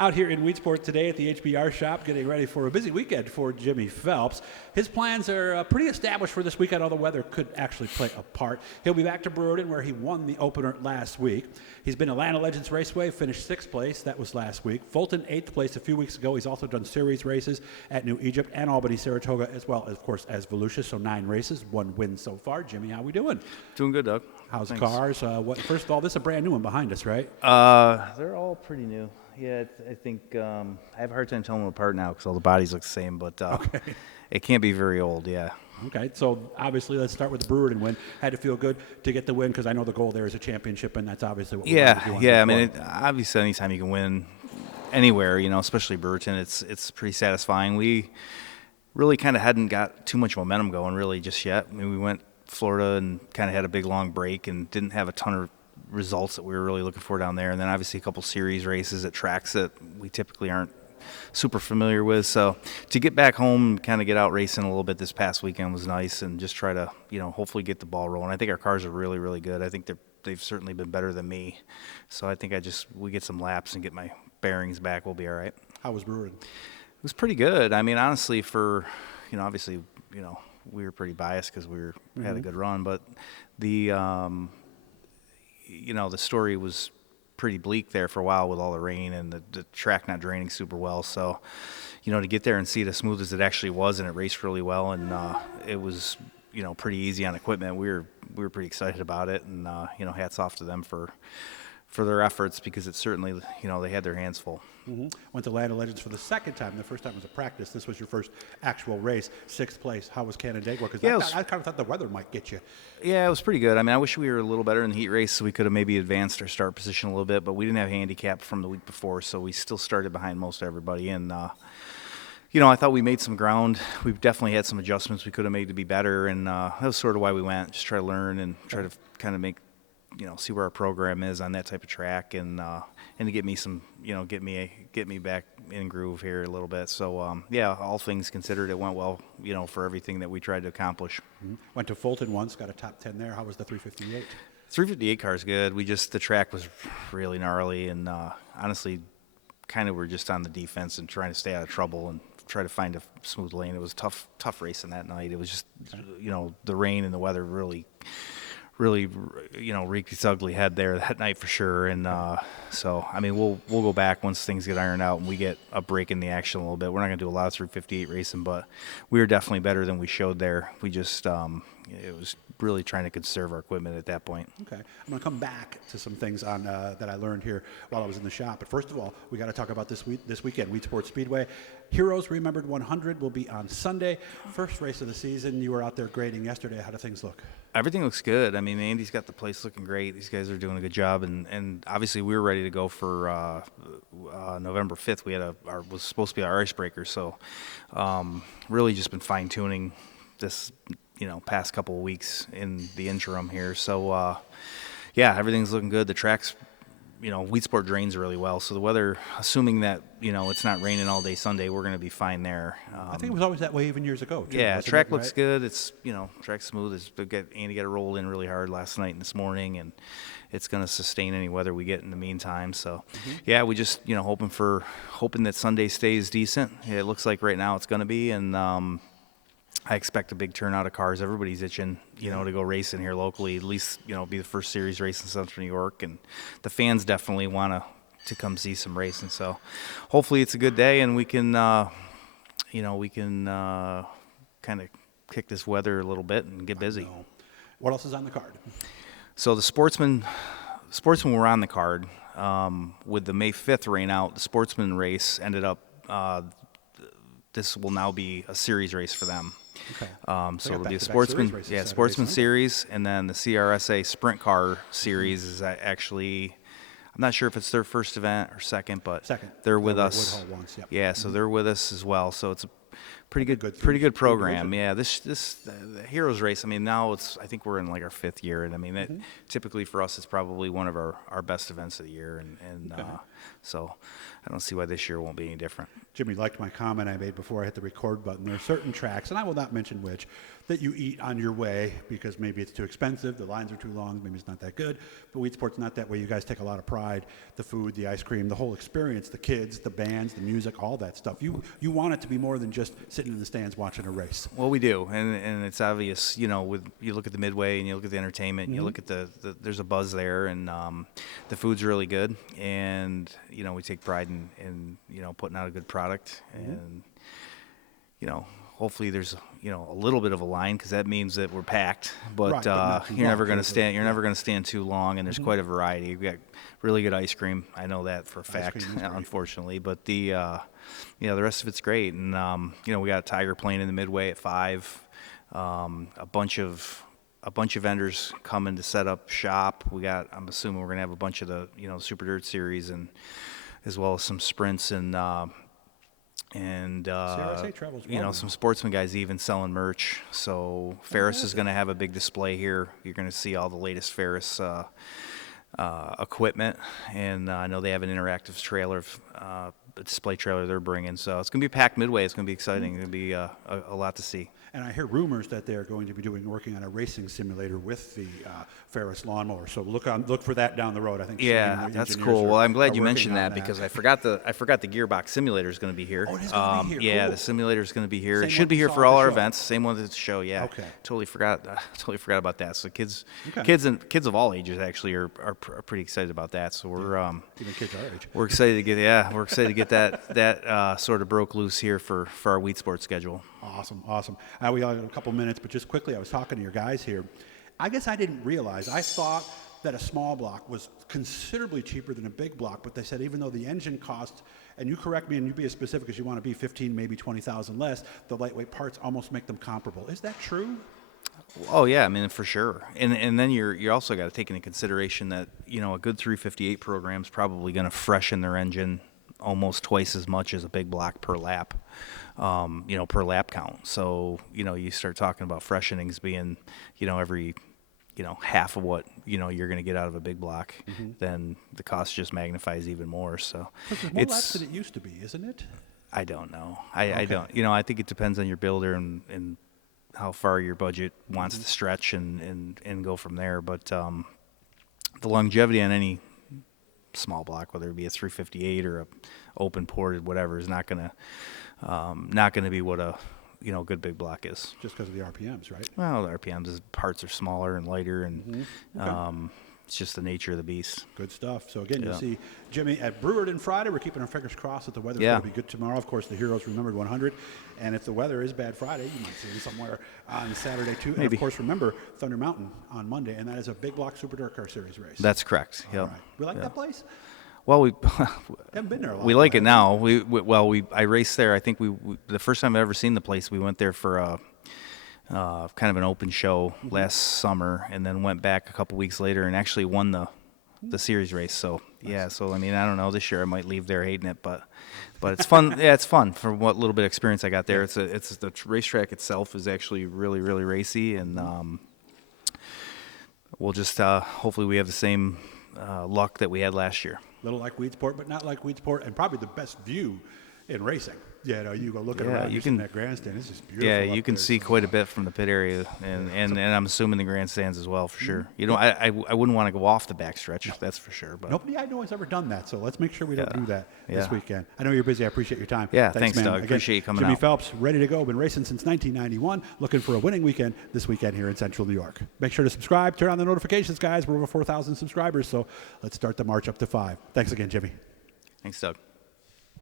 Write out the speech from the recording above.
Out here in Weedsport today at the HBR shop, getting ready for a busy weekend for Jimmy Phelps. His plans are pretty established for this weekend, although weather could actually play a part. He'll be back to Brewerton, where he won the opener last week. He's been Atlanta Legends Raceway, finished 6th place. That was last week. Fulton, 8th place a few weeks ago. He's also done series races at New Egypt and Albany, Saratoga, as well, of course, as Volusia. So 9 races, 1 win so far. Jimmy, how we doing? Doing good, Doug. How's the cars? First of all, this is a brand new one behind us, right? They're all pretty new. Yeah, I think I have a hard time telling them apart now because all the bodies look the same, but Okay. It can't be very old, yeah. Okay, so obviously let's start with the Brewer and Win. Had to feel good to get the win because I know the goal there is a championship, and that's obviously what we want to do. Yeah. I mean, obviously, anytime you can win anywhere, especially Brewerton, it's pretty satisfying. We really kind of hadn't got too much momentum going really just yet. I mean, we went Florida and kind of had a big long break and didn't have a ton of results that we were really looking for down there, and then obviously a couple series races at tracks that we typically aren't super familiar with. So to get back home, kind of get out racing a little bit this past weekend was nice, and just try to hopefully get the ball rolling. I think our cars are really, really good. I think they've certainly been better than me. So I think we get some laps and get my bearings back, we'll be all right. How was Brewer? It was pretty good. I mean, honestly, for obviously we were pretty biased because we had a good run, but the the story was pretty bleak there for a while with all the rain and the track not draining super well. So, to get there and see it as smooth as it actually was, and it raced really well, and it was, pretty easy on equipment. We were pretty excited about it, and hats off to them for their efforts, because it certainly, they had their hands full. Went to Atlanta Legends for the second time. The first time was a practice. This was your first actual race, 6th place. How was Canandaigua? Because I kind of thought the weather might get you. Yeah, it was pretty good. I mean, I wish we were a little better in the heat race, so we could have maybe advanced our start position a little bit, but we didn't have handicap from the week before, so we still started behind most everybody. And, I thought we made some ground. We've definitely had some adjustments we could have made to be better, and that was sort of why we went, just try to learn and try to kind of make, see where our program is on that type of track, and to get me some, get me back in groove here a little bit. So all things considered, it went well, for everything that we tried to accomplish. Went to Fulton once, got a top 10 there. How was the 358? 358 car's good. The track was really gnarly, and honestly, kind of we're just on the defense and trying to stay out of trouble and try to find a smooth lane. It was tough racing that night. It was just, the rain and the weather really wreaked its ugly head there that night for sure. And so I mean, we'll go back once things get ironed out and we get a break in the action a little bit. We're not going to do a lot of 358 racing, but we were definitely better than we showed there. We just it was really trying to conserve our equipment at that point. Okay, I'm going to come back to some things on that I learned here while I was in the shop. But first of all, we got to talk about this weekend, Weedsport Speedway. Heroes Remembered 100 will be on Sunday. First race of the season. You were out there grading yesterday. How do things look? Everything looks good. I mean, Andy's got the place looking great. These guys are doing a good job, and obviously we were ready to go for November 5th. We had was supposed to be our icebreaker, so really just been fine tuning this past couple of weeks in the interim here. So everything's looking good. The track's Weedsport drains really well, so the weather, assuming that it's not raining all day Sunday, we're going to be fine there. I think it was always that way even years ago, too. Yeah, track looks good. It's track's smooth. Andy got it rolled in really hard last night and this morning, and it's going to sustain any weather we get in the meantime. So we just hoping that Sunday stays decent. It looks like right now it's going to be, and I expect a big turnout of cars. Everybody's itching, to go racing here locally. At least, be the first series race in Central New York, and the fans definitely want to come see some racing. So, hopefully, it's a good day, and we can, kind of kick this weather a little bit and get busy. What else is on the card? So the sportsmen were on the card. With the May 5th rain out, the sportsman race ended up. This will now be a series race for them. Okay. So it'll be a sportsman series, and then the CRSA Sprint Car Series is actually, I'm not sure if it's their first event or second, but second. They're with us. Woodhull once, yep. Yeah, so they're with us as well. So it's a pretty good program. Yeah, the Heroes race. I mean, now I think we're in like our 5th year, and I mean, typically for us, it's probably one of our best events of the year, and so I don't see why this year won't be any different. Jimmy liked my comment I made before I hit the record button. There are certain tracks, and I will not mention which, that you eat on your way because maybe it's too expensive, the lines are too long, maybe it's not that good. But Weedsport's not that way. You guys take a lot of pride. The food, the ice cream, the whole experience, the kids, the bands, the music, all that stuff. You want it to be more than just sitting in the stands watching a race. Well, we do, and it's obvious. You look at the midway and you look at the entertainment, and you look at the there's a buzz there, and the food's really good, and we take pride in putting out a good product, and hopefully there's a little bit of a line, because that means that we're packed, but you're never going to stand too long, and there's quite a variety. We've got really good ice cream. I know that for a fact, unfortunately, but the rest of it's great. And we got a Tiger playing in the midway at 5. A bunch of vendors coming to set up shop. I'm assuming we're going to have a bunch of the Super Dirt Series, and as well as some sprints and some sportsman guys even selling merch. So Ferris is going to have a big display here. You're going to see all the latest Ferris equipment, and I know they have an interactive trailer, a display trailer they're bringing. So it's going to be a packed midway. It's going to be exciting. It's going to be a lot to see. And I hear rumors that they're going to be working on a racing simulator with the Ferris lawnmower. So look for that down the road. I think. Yeah, that's cool. Well, I'm glad you mentioned that, because I forgot the gearbox simulator is going to be here. Oh, it is going to be here. Yeah, cool. The simulator is going to be here. It should be here for all our events. Same one at the show. Yeah. Okay. Totally forgot about that. So kids of all ages actually are pretty excited about that. So we're even kids our age. We're excited to get that sort of broke loose here for our Weedsport schedule. Awesome. We only got a couple minutes, but just quickly, I was talking to your guys here. I guess I didn't realize. I thought that a small block was considerably cheaper than a big block, but they said even though the engine cost, and you correct me and you be as specific as you want to be, 15, maybe 20,000 less, the lightweight parts almost make them comparable. Is that true? Oh yeah, I mean for sure. And then you're also got to take into consideration that a good 358 program is probably going to freshen their engine almost twice as much as a big block per lap, per lap count. So, you start talking about freshenings being, every, half of what, you're going to get out of a big block, then the cost just magnifies even more. So there's more laps than it used to be, isn't it? I don't know. I don't, I think it depends on your builder and how far your budget wants to stretch and go from there. But the longevity on any small block, whether it be a 358 or a open ported, whatever, is not gonna be what a good big block is. Just because of the RPMs, right? Well, the RPMs, parts are smaller and lighter, and it's just the nature of the beast. Good stuff. So again, you'll see Jimmy at Brewerton Friday. We're keeping our fingers crossed that the weather's going to be good tomorrow. Of course, the Heroes remembered 100, and if the weather is bad Friday, you might see him somewhere on Saturday too. Maybe. And of course, remember Thunder Mountain on Monday, and that is a big block Super Dirt Car Series race. That's correct. Yep. All right. We like that place. Well, we haven't been there a lot. We like it now. I raced there. I think the first time I've ever seen the place, we went there for a kind of an open show last summer, and then went back a couple weeks later and actually won the series race. So yeah, so I mean, I don't know, this year I might leave there hating it, but it's fun. Yeah, it's fun for what little bit of experience I got there. It's the racetrack itself is actually really, really racy, and we'll just hopefully we have the same luck that we had last year. Little like Weedsport, but not like Weedsport, and probably the best view in racing. You go looking around, you can that grandstand. It's just beautiful. Yeah, you can see quite a bit from the pit area, and I'm assuming the grandstands as well, for sure. I wouldn't want to go off the backstretch, that's for sure. But nobody I know has ever done that, so let's make sure we don't do that this weekend. I know you're busy. I appreciate your time. Yeah, thanks man. Doug. Again, appreciate you coming Jimmy out. Phelps, ready to go. Been racing since 1991. Looking for a winning weekend this weekend here in Central New York. Make sure to subscribe. Turn on the notifications, guys. We're over 4,000 subscribers, so let's start the march up to 5. Thanks again, Jimmy. Thanks, Doug.